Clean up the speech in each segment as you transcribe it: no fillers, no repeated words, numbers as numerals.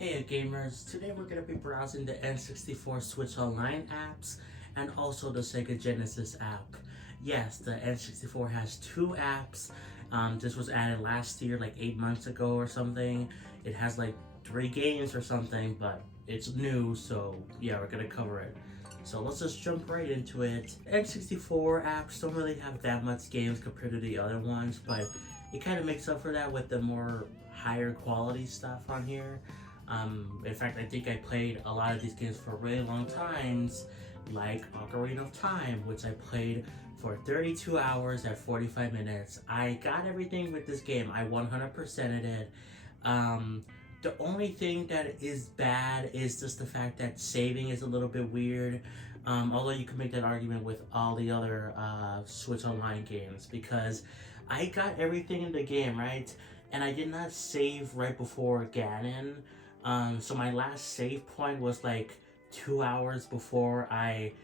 Hey gamers, today we're going to be browsing the N64 Switch Online apps and also the Sega Genesis app. Yes, the N64 has two apps. This was added last year, like 8 months ago or something. It has like 3 games or something, but it's new, so yeah, we're going to cover it. So let's just jump right into it. N64 apps don't really have that much games compared to the other ones, but it kind of makes up for that with the more higher quality stuff on here. In fact, I think I played a lot of these games for really long times, like Ocarina of Time, which I played for 32 hours at 45 minutes. I got everything with this game. I 100%ed it. The only thing that is bad is just the fact that saving is a little bit weird. Although you can make that argument with all the other Switch Online games, because I got everything in the game, right? And I did not save right before Ganon. So my last save point was like 2 hours before I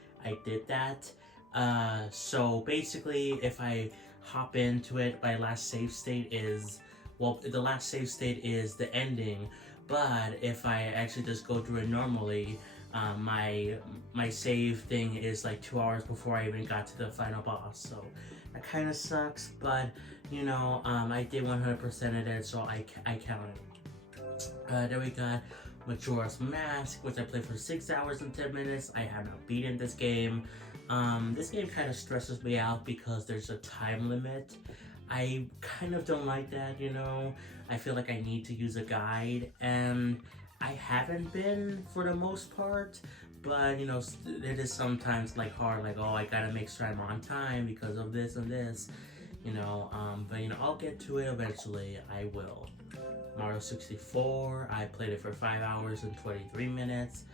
did that. So basically, if I hop into it, my last save state is, well, the last save state is the ending. But if I actually just go through it normally, my save thing is like 2 hours before I even got to the final boss. So that kind of sucks. But you know, I did 100% of it, so I counted. Then we got Majora's Mask, which I played for 6 hours and 10 minutes. I have not beaten this game. This game kind of stresses me out because there's a time limit. I kind of don't like that, you know. I feel like I need to use a guide, and I haven't been for the most part. But you know, it is sometimes like hard, like, oh, I gotta make sure I'm on time because of this and this, you know. But you know, I'll get to it eventually. I will. Mario 64, I played it for 5 hours and 23 minutes.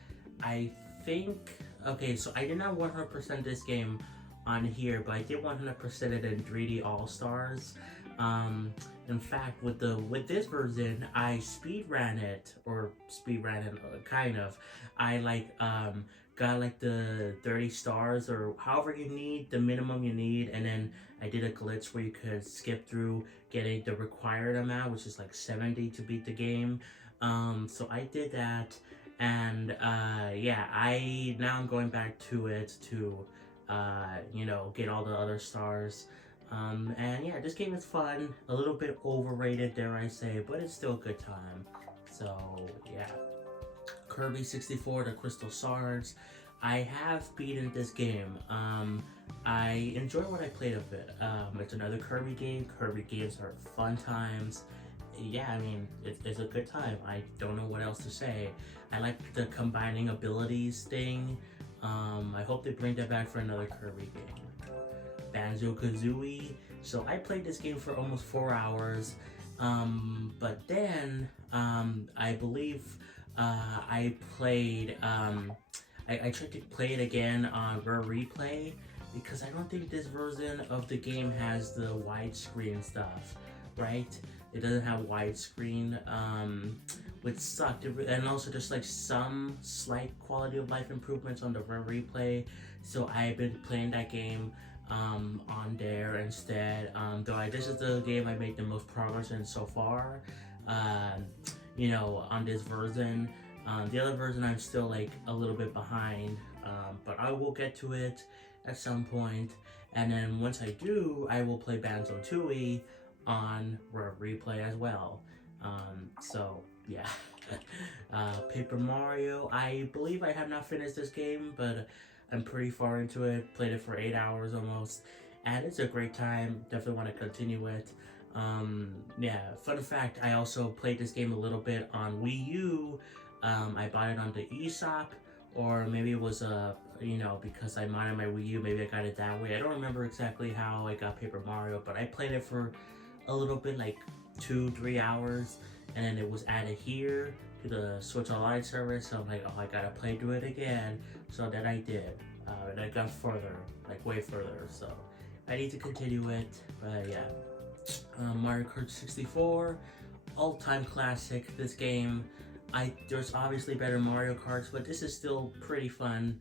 I think, okay, so I did not 100% this game on here, but I did 100% it in 3D All-Stars. In fact, with this version, I speedran it, kind of. I got like the 30 stars or however you need, the minimum you need, and then I did a glitch where you could skip through getting the required amount, which is like 70 to beat the game. So I did that, and yeah, now I'm going back to it to you know, get all the other stars. And yeah, this game is fun, a little bit overrated, dare I say, but it's still a good time. So yeah. Kirby 64, the Crystal Shards. I have beaten this game. I enjoy what I played of it. It's another Kirby game. Kirby games are fun times. Yeah, I mean, it's a good time. I don't know what else to say. I like the combining abilities thing. I hope they bring that back for another Kirby game. Banjo-Kazooie. So I played this game for almost 4 hours. But then, I believe I played, I tried to play it again on Rare Replay because I don't think this version of the game has the widescreen stuff, right? It doesn't have widescreen, which sucked. And also just like some slight quality of life improvements on the Rare Replay. So I've been playing that game on there instead. Though this is the game I made the most progress in so far. You know, on this version. The other version I'm still like a little bit behind, but I will get to it at some point. And then once I do, I will play Banjo-Tooie on Rare Replay as well. So yeah. Paper Mario, I believe I have not finished this game, but I'm pretty far into it. Played it for 8 hours almost, and it's a great time. Definitely want to continue it. Yeah, fun fact, I also played this game a little bit on Wii U. I bought it on the eShop, or maybe it was you know, because I modded my Wii U, maybe I got it that way. I don't remember exactly how I got Paper Mario, but I played it for a little bit, like 2-3 hours, and then it was added here to the Switch Online service, so I'm like, oh, I gotta play through it again. So that I did, and I got further, like way further, so I need to continue it, but yeah. Mario Kart 64, all-time classic. This game, there's obviously better Mario Karts, but this is still pretty fun.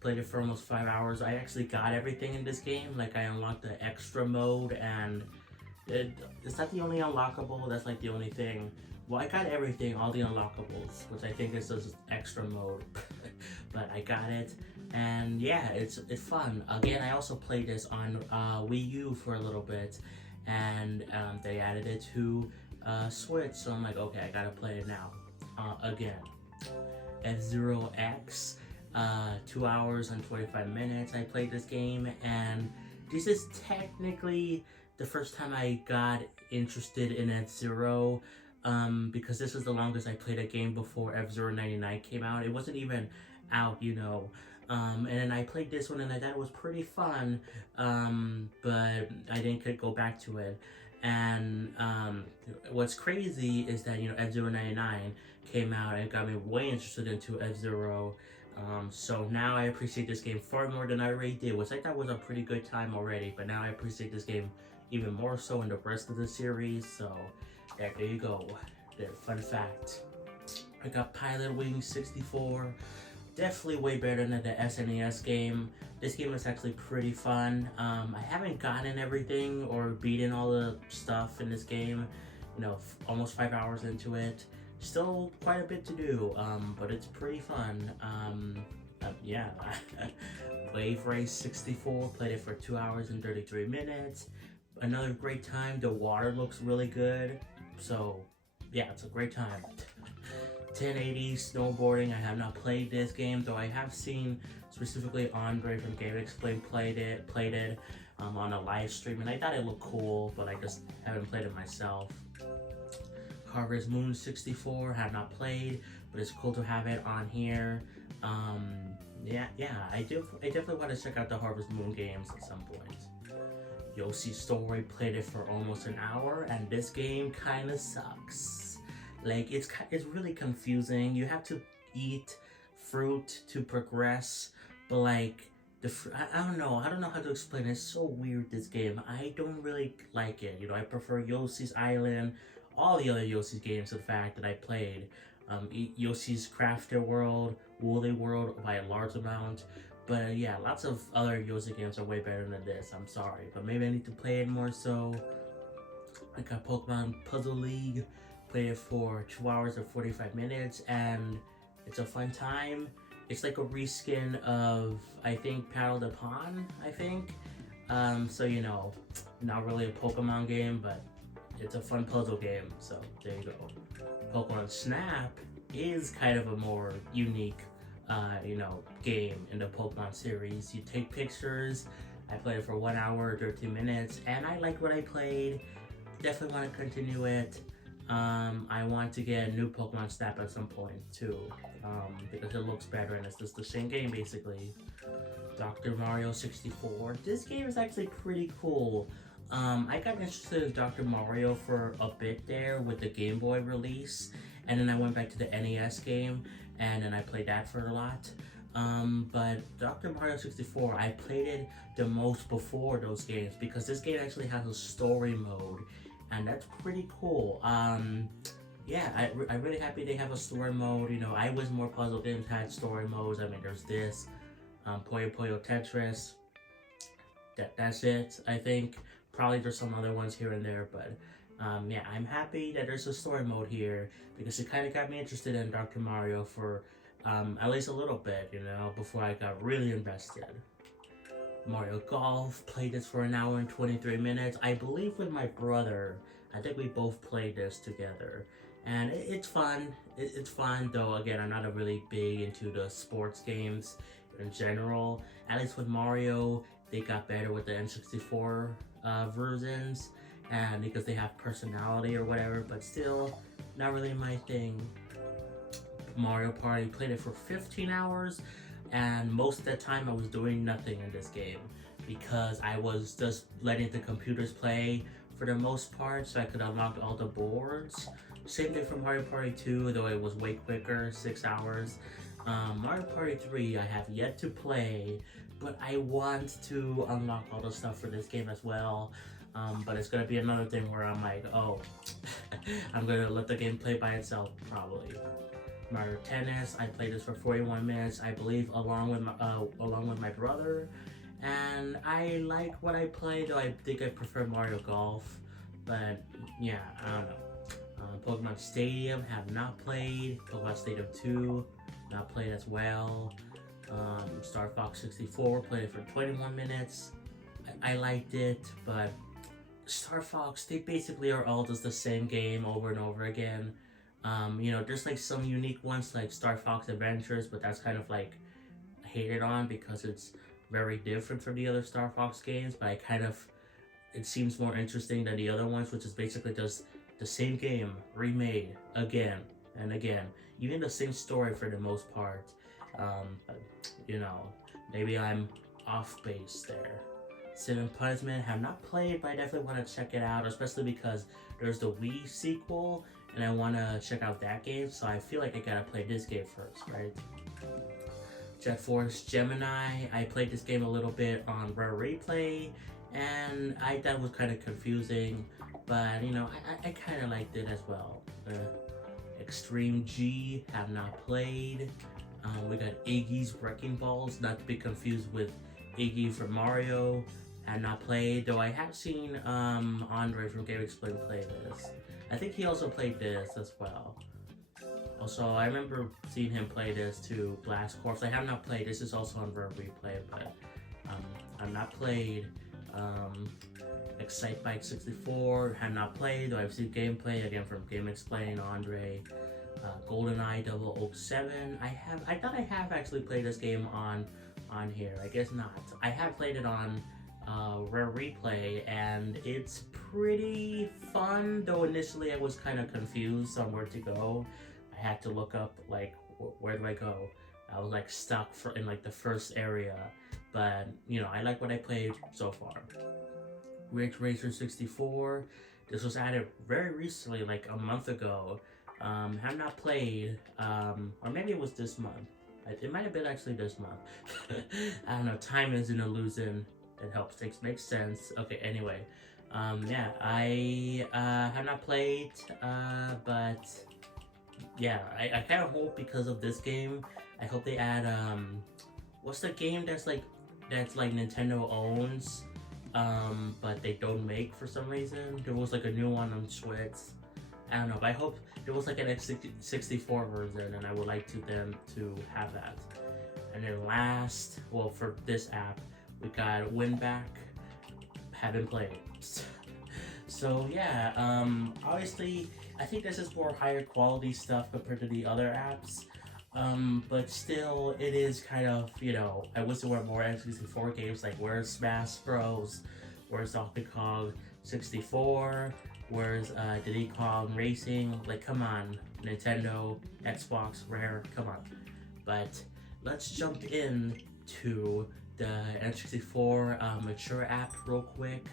Played it for almost 5 hours. I actually got everything in this game. Like I unlocked the extra mode, and it's not the only unlockable. That's like the only thing. well, I got everything, all the unlockables, which I think is this extra mode, but I got it, and yeah, it's fun. Again, I also played this on Wii U for a little bit, and they added it to Switch, so I'm like, okay, I gotta play it now. Again, F-Zero X, 2 hours and 25 minutes I played this game, and this is technically the first time I got interested in F-Zero, because this was the longest I played a game before F-Zero 99 came out. It wasn't even out, you know. And then I played this one and I thought it was pretty fun, but I didn't go back to it. And what's crazy is that, you know, F-Zero 99 came out and got me way interested into F-Zero. So now I appreciate this game far more than I already did, which I thought was a pretty good time already, but now I appreciate this game even more so in the rest of the series. So yeah, there you go. There, fun fact. I got Pilot Wing 64. Definitely way better than the SNES game. This game is actually pretty fun. I haven't gotten everything or beaten all the stuff in this game. You know, almost 5 hours into it. Still quite a bit to do, but it's pretty fun. Yeah. Wave Race 64, played it for 2 hours and 33 minutes. Another great time. The water looks really good, so yeah, it's a great time. 1080 snowboarding. I have not played this game, though I have seen specifically Andre from Gamertag played it on a live stream, and I thought it looked cool, but I just haven't played it myself. Harvest Moon 64, have not played, but it's cool to have it on here. Yeah, I definitely want to check out the Harvest Moon games at some point. Yoshi's Story, played it for almost an hour, and this game kind of sucks. Like, it's really confusing. You have to eat fruit to progress, but like I don't know how to explain it. It's so weird, this game. I don't really like it. You know, I prefer Yoshi's Island, all the other Yoshi's games, in fact, that I played. Yoshi's Crafted World, Woolly World by a large amount. But yeah, lots of other Yoshi games are way better than this. I'm sorry, but maybe I need to play it more so. I got Pokemon Puzzle League, played it for 2 hours and 45 minutes, and it's a fun time. It's like a reskin of, I think, Paddle the Pond, I think. So, you know, not really a Pokemon game, but it's a fun puzzle game, so there you go. Pokemon Snap is kind of a more unique you know, game in the Pokemon series. You take pictures. I played it for 1 hour, 13 minutes, and I liked what I played. Definitely want to continue it. I want to get a new Pokemon Snap at some point too, because it looks better and it's just the same game basically. Dr. Mario 64. This game is actually pretty cool. I got interested in Dr. Mario for a bit there with the Game Boy release, and then I went back to the NES game, and then I played that for a lot. But Dr. Mario 64, I played it the most before those games, because this game actually has a story mode, and that's pretty cool. Yeah, I'm really happy they have a story mode. You know, I wish more puzzle games had story modes. I mean, there's this, Puyo Puyo Tetris. That's it, I think. Probably there's some other ones here and there, but yeah, I'm happy that there's a story mode here, because it kind of got me interested in Dr. Mario for at least a little bit, you know, before I got really invested. Mario Golf, played this for 1 hour and 23 minutes, I believe with my brother. I think we both played this together, and it's fun. It's fun, though. Again, I'm not really big into the sports games in general. At least with Mario, they got better with the N64 versions, and because they have personality or whatever, but still not really my thing. Mario Party, played it for 15 hours, and most of the time I was doing nothing in this game, because I was just letting the computers play for the most part, so I could unlock all the boards. Same thing for Mario Party 2, though it was way quicker, 6 hours. Mario Party 3 I have yet to play, but I want to unlock all the stuff for this game as well. But it's gonna be another thing where I'm like, oh, I'm gonna let the game play by itself, probably. Mario Tennis, I played this for 41 minutes, I believe, along with my brother, and I like what I played, though I think I prefer Mario Golf, but yeah, I don't know. Pokemon Stadium, have not played. Pokemon Stadium 2, not played as well. Star Fox 64, played it for 21 minutes. I liked it, but Star Fox, they basically are all just the same game over and over again. There's like some unique ones like Star Fox Adventures, but that's kind of like hated on because it's very different from the other Star Fox games. But it seems more interesting than the other ones, which is basically just the same game remade again and again, even the same story for the most part. But, maybe I'm off base there. Sin and Punishment, have not played, but I definitely want to check it out, especially because there's the Wii sequel, and I want to check out that game, so I feel like I gotta play this game first, right? Jet Force Gemini, I played this game a little bit on Rare Replay, and I thought it was kind of confusing, but I kind of liked it as well. Extreme G, have not played. We got Iggy's Wrecking Balls, not to be confused with Iggy from Mario. Have not played, though I have seen Andre from Game Explain play this. I think he also played this as well. Also, I remember seeing him play this too, Blast Corps. I have not played, this is also on Rare Replay, but I've not played. Excite Bike 64, have not played, though I've seen gameplay again from Game Explain, Andre. GoldenEye 007. I thought I have actually played this game on here. I guess not. I have played it on Rare Replay, and it's pretty fun, though initially I was kind of confused on where to go. I had to look up like where do I go. I was like stuck in like the first area, but I like what I played so far. Ridge Racer 64. This was added very recently, like a month ago. Have not played, or maybe it was this month. It might have been actually this month. I don't know, time is an illusion. It helps things make sense. Okay, anyway. Yeah, I have not played, but yeah, I kind of hope because of this game, I hope they add, what's the game that's like Nintendo owns, but they don't make for some reason? There was like a new one on Switch. I don't know, but I hope there was like an N64 version, and I would like them to have that. And then last, well, for this app, we got Winback. Haven't played. So yeah, obviously, I think this is more higher quality stuff compared to the other apps. But still, it is kind of, I wish there were more N64 games, like where's Smash Bros, where's Donkey Kong 64, where's Diddy Kong Racing, like come on, Nintendo, Xbox, Rare, come on. But let's jump in to the N64 mature app real quick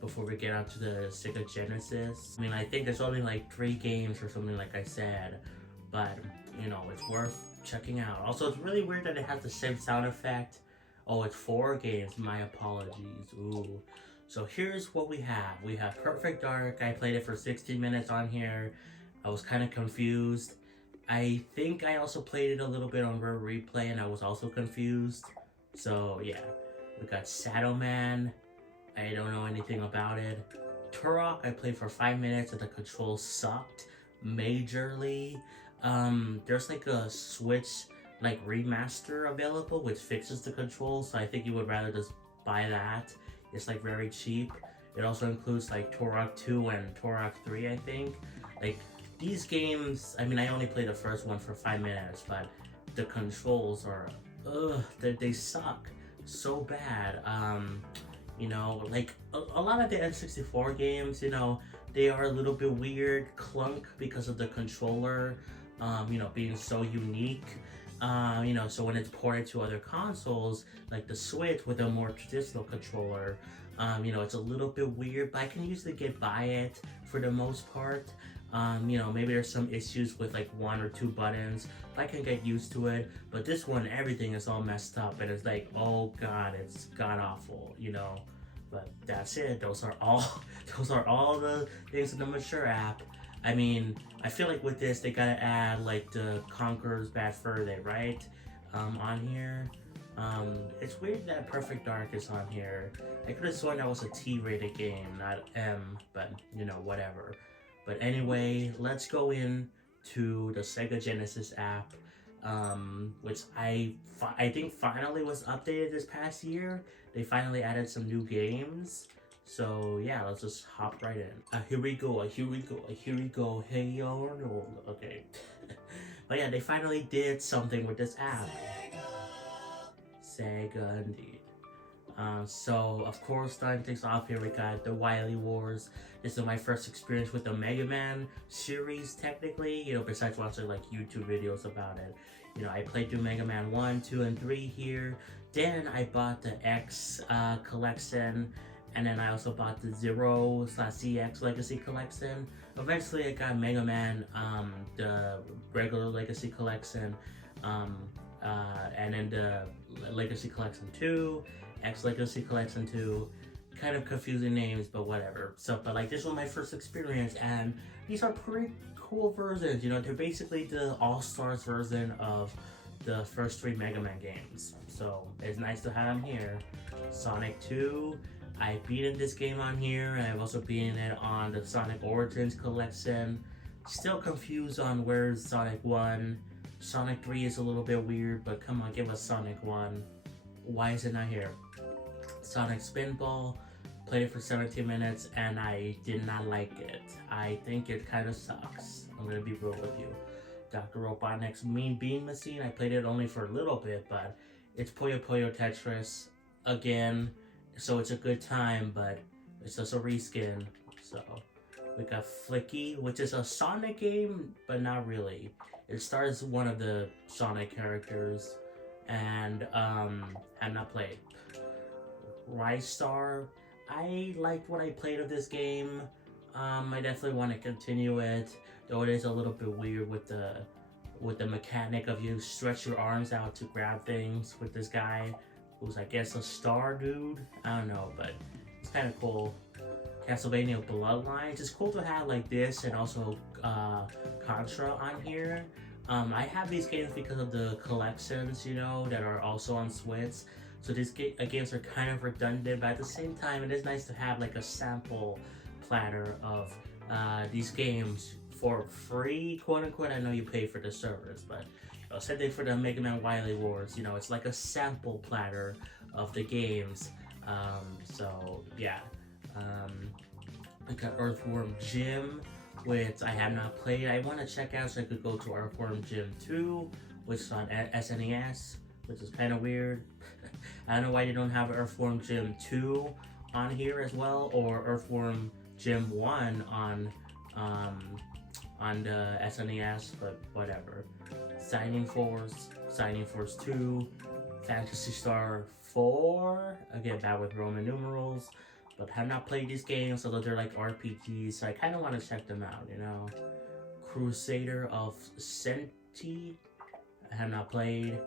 before we get onto the Sega Genesis. I mean, I think there's only like 3 games or something like I said, but it's worth checking out. Also, it's really weird that it has the same sound effect. Oh, it's 4 games, my apologies. Ooh. So here's what we have. We have Perfect Dark. I played it for 16 minutes on here. I was kind of confused. I think I also played it a little bit on Rare Replay, and I was also confused. So yeah, we got Shadow Man. I don't know anything about it. Turok, I played for 5 minutes and the controls sucked majorly. There's like a Switch like remaster available which fixes the controls, so I think you would rather just buy that. It's like very cheap. It also includes like Turok 2 and Turok 3, I think. Like these games, I mean, I only played the first one for 5 minutes, but the controls are, they suck so bad. Like a lot of the N64 games, they are a little bit weird, clunk because of the controller, being so unique. So when it's ported to other consoles, like the Switch with a more traditional controller, it's a little bit weird, but I can usually get by it for the most part. Maybe there's some issues with like 1 or 2 buttons, but I can get used to it. But this one, everything is all messed up, and it's like, oh god, it's god awful, But that's it. Those are all the things in the mature app. I mean, I feel like with this, they gotta add like the Conqueror's Bad Fur Day, right? On here. It's weird that Perfect Dark is on here. I could have sworn that was a T-rated game, not M, but whatever. But anyway, let's go in to the Sega Genesis app, which I think finally was updated this past year. They finally added some new games. So yeah, let's just hop right in. Here we go, here we go, here we go. Hey yo, no, okay. But yeah, they finally did something with this app. Sega indeed. So of course, starting things off here, we got the Wily Wars. This is my first experience with the Mega Man series, technically. You know, besides watching like YouTube videos about it. You know, I played through Mega Man 1, 2, and 3 here. Then I bought the X collection. And then I also bought the 0/CX Legacy Collection. Eventually I got Mega Man, the regular Legacy Collection, and then the Legacy Collection 2, X Legacy Collection 2. Kind of confusing names, but whatever. So, but like this was my first experience, and these are pretty cool versions. You know, they're basically the All-Stars version of the first 3 Mega Man games. So it's nice to have them here. Sonic 2. I beaten this game on here, and I've also beaten it on the Sonic Origins collection. Still confused on where's Sonic 1. Sonic 3 is a little bit weird, but come on, give us Sonic 1. Why is it not here? Sonic Spinball, played it for 17 minutes, and I did not like it. I think it kind of sucks. I'm gonna be real with you. Dr. Robotnik's Mean Bean Machine, I played it only for a little bit, but it's Puyo Puyo Tetris again. So it's a good time, but it's just a reskin. So we got Flicky, which is a Sonic game, but not really. It stars one of the Sonic characters, and have not played. Rise Star, I liked what I played of this game. I definitely want to continue it, though it is a little bit weird with the mechanic of you stretch your arms out to grab things with this guy. Who's, I guess, a star dude? I don't know, but it's kind of cool. Castlevania Bloodlines. It's cool to have like this and also Contra on here. I have these games because of the collections, you know, that are also on Switch. So these games are kind of redundant, but at the same time, it is nice to have like a sample platter of these games for free, quote unquote. I know you pay for the servers, but same thing for the Mega Man Wily Wars. You know, it's like a sample platter of the games. So yeah, we got Earthworm Jim, which I have not played. I want to check out so I could go to Earthworm Jim 2, which is on SNES, which is kind of weird. I don't know why they don't have Earthworm Jim 2 on here as well, or Earthworm Jim 1 on the SNES, but whatever. Shining Force 2, Phantasy Star 4, again bad with Roman numerals, but have not played these games, although they're like RPGs, so I kind of want to check them out, you know. Crusader of Senti, I have not played.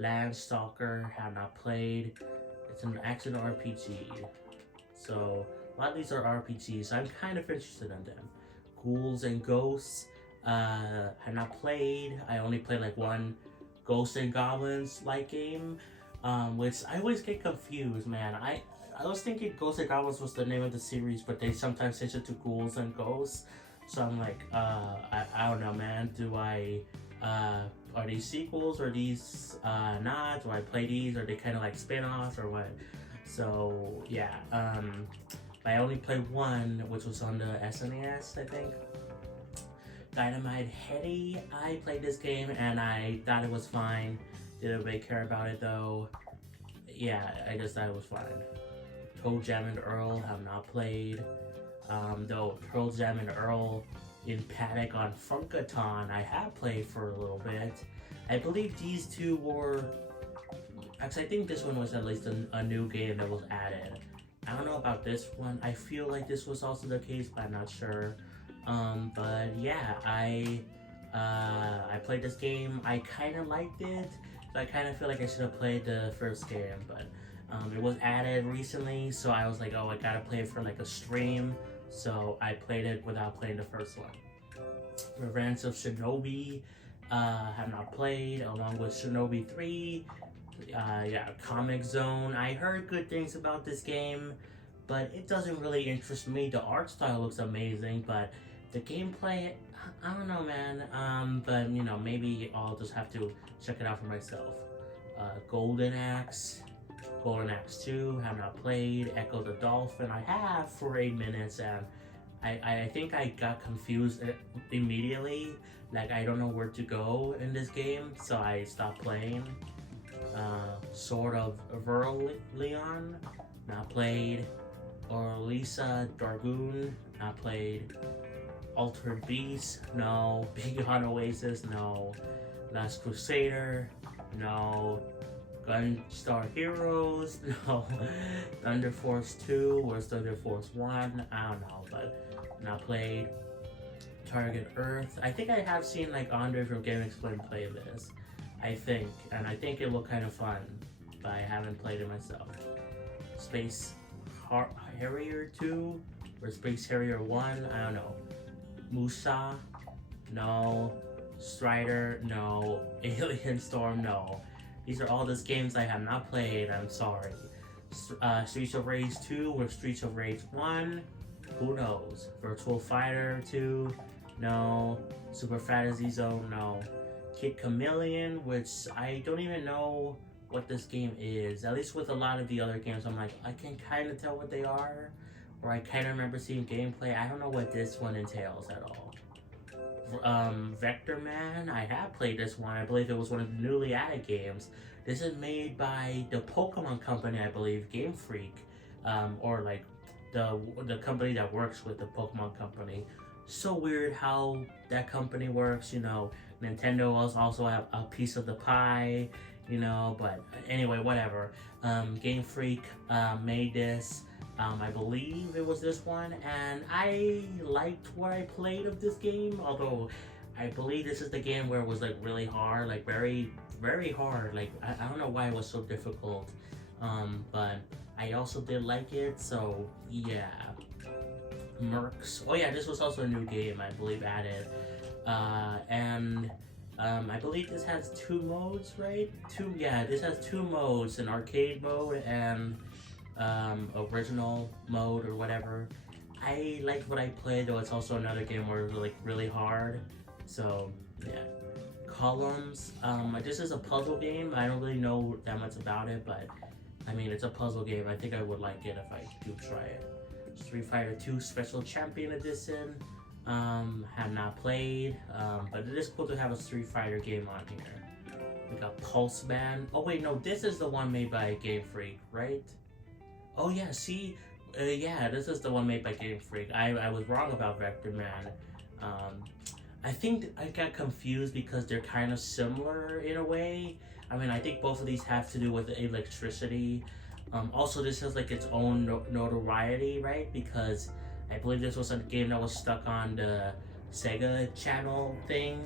Landstalker, have not played. It's an action RPG, so a lot of these are RPGs, so I'm kind of interested in them. Ghouls and Ghosts, have not played. I only played like one Ghosts and Goblins like game, which I always get confused, man. I was thinking Ghosts and Goblins was the name of the series, but they sometimes switch it to Ghouls and Ghosts. So I'm like, I don't know, man. Do I, are these sequels or these not? Do I play these? Are they kind of like spin-offs or what? So yeah, I only played one, which was on the SNES, I think. Dynamite Heady, I played this game and I thought it was fine. Didn't really care about it though. Yeah, I just thought it was fine. Toe Jam and Earl, have not played. Though Pearl Jam and Earl in Panic on Funkaton, I have played for a little bit. I believe these two were... Actually, I think this one was at least a new game that was added. I don't know about this one. I feel like this was also the case, but I'm not sure. But yeah, I played this game. I kind of liked it. So I kind of feel like I should have played the first game, but it was added recently, so I was like, oh, I gotta play it for like a stream. So I played it without playing the first one. Revenge of Shinobi, have not played, along with Shinobi 3. Yeah, Comic Zone. I heard good things about this game, but it doesn't really interest me. The art style looks amazing, but The gameplay, I don't know, man. But you know, maybe I'll just have to check it out for myself. Golden Axe, Golden Axe 2, have not played. Echo the Dolphin, I have for 8 minutes, and I think I got confused immediately. Like, I don't know where to go in this game, so I stopped playing. Sword of Verleon, not played. Or Lisa Dargoon, not played. Altered Beast, no. Beyond Oasis, no. Last Crusader, no. Gunstar Heroes, no. Thunder Force 2, where's Thunder Force 1? I don't know, but not played. Target Earth, I think I have seen like Andre from GameXplain play this. I think, and I think it looked kind of fun, but I haven't played it myself. Space Harrier 2 or Space Harrier 1, I don't know. Musa, no. Strider, no. Alien Storm, no. These are all those games I have not played, I'm sorry. Streets of Rage 2 or Streets of Rage 1, who knows. Virtual Fighter 2, no. Super Fantasy Zone, no. Kid Chameleon, which I don't even know what this game is. At least with a lot of the other games, I'm like, I can kind of tell what they are, or I kind of remember seeing gameplay. I don't know what this one entails at all. Vector Man, I have played this one. I believe it was one of the newly added games. This is made by the Pokemon company, I believe, Game Freak, or like the company that works with the Pokemon company. So weird how that company works, you know. Nintendo also have a piece of the pie, you know, but anyway, whatever. Game Freak made this. I believe it was this one, and I liked what I played of this game, although I believe this is the game where it was like really hard, like very, very hard. Like, I don't know why it was so difficult, but I also did like it, so yeah. Mercs. Oh yeah, this was also a new game, I believe, added. And I believe this has 2 modes, right? This has 2 modes, an arcade mode and original mode or whatever. I liked what I played, though it's also another game where it's like really hard. So yeah. Columns. This is a puzzle game. I don't really know that much about it, but I mean, it's a puzzle game. I think I would like it if I do try it. Street Fighter 2 Special Champion Edition. Have not played, but it is cool to have a Street Fighter game on here. We got Pulse Band. Oh wait, no, this is the one made by Game Freak, right? Oh yeah, see, yeah, this is the one made by Game Freak. I was wrong about Vector Man. I think I got confused because they're kind of similar in a way. I mean, I think both of these have to do with electricity. Also, this has like its own notoriety, right? Because I believe this was a game that was stuck on the Sega channel thing,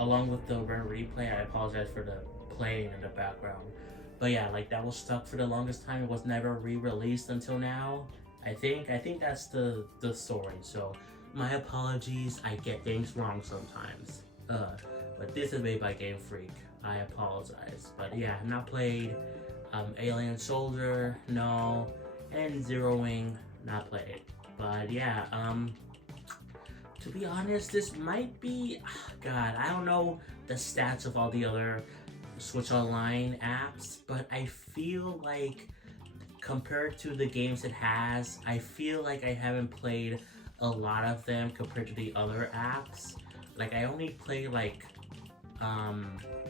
along with the rare replay. I apologize for the playing in the background. But yeah, like that was stuck for the longest time. It was never re-released until now. I think that's the story. So my apologies. I get things wrong sometimes. But this is made by Game Freak. I apologize. But yeah, I've not played Alien Soldier, no, and Zero Wing, not played. But yeah, to be honest, this might be, God, I don't know the stats of all the other Switch Online apps, but I feel like compared to the games it has, I feel like I haven't played a lot of them compared to the other apps. Like, I only play like, I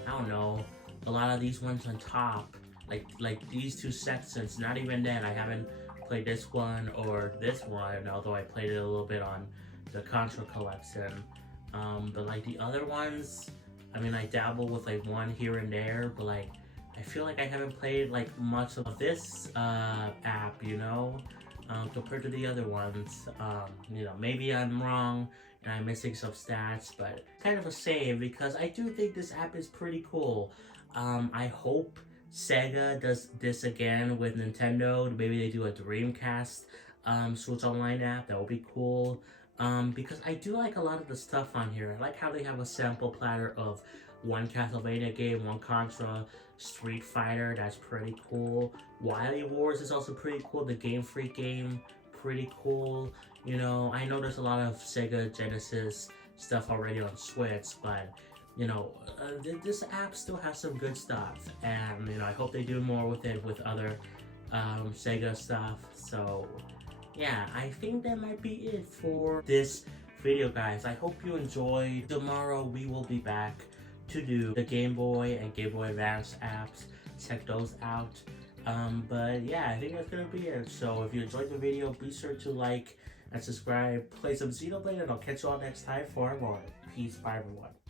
don't know, a lot of these ones on top, like these 2 sections. Not even then, I haven't played this one or this one, although I played it a little bit on the Contra collection. But like the other ones, I mean, I dabble with like one here and there, but like I feel like I haven't played like much of this app, you know, compared to the other ones. You know, maybe I'm wrong and I'm missing some stats, but kind of a shame because I do think this app is pretty cool. I hope Sega does this again with Nintendo. Maybe they do a Dreamcast Switch Online app. That would be cool. Because I do like a lot of the stuff on here. I like how they have a sample platter of one Castlevania game, one Contra, Street Fighter. That's pretty cool. Wily Wars is also pretty cool. The Game Freak game, pretty cool. You know, I know there's a lot of Sega Genesis stuff already on Switch, but you know, this app still has some good stuff, and you know, I hope they do more with it with other Sega stuff. So yeah, I think that might be it for this video, guys. I hope you enjoyed. Tomorrow we will be back to do the Game Boy and Game Boy Advance apps. Check those out. But yeah, I think that's gonna be it. So if you enjoyed the video, be sure to like and subscribe, play some Xenoblade, and I'll catch you all next time for more. Peace, bye everyone.